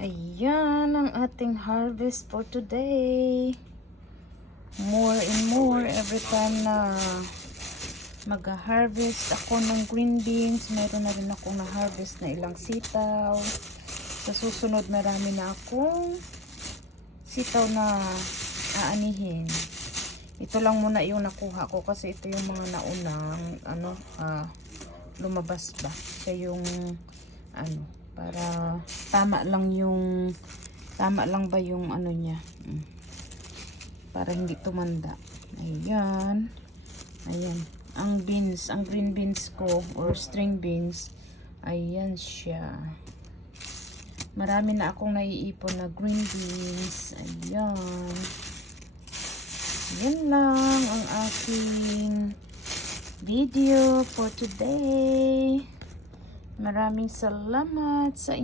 Ayan ang ating harvest for today. More and more every time na mag-harvest ako ng green beans. Mayroon na rin akong na-harvest na ilang sitaw. Sa susunod marami na akong sitaw na aanihin. Ito lang muna yung nakuha ko kasi ito yung mga naunang lumabas ba. Siya yung para tama lang ba yung niya. Para hindi tumanda. Ayan. Ang green beans ko or string beans. Ayan siya. Marami na akong naiipon na green beans. Ayan. Yan lang ang aking video for today. Maraming salamat sa inyo.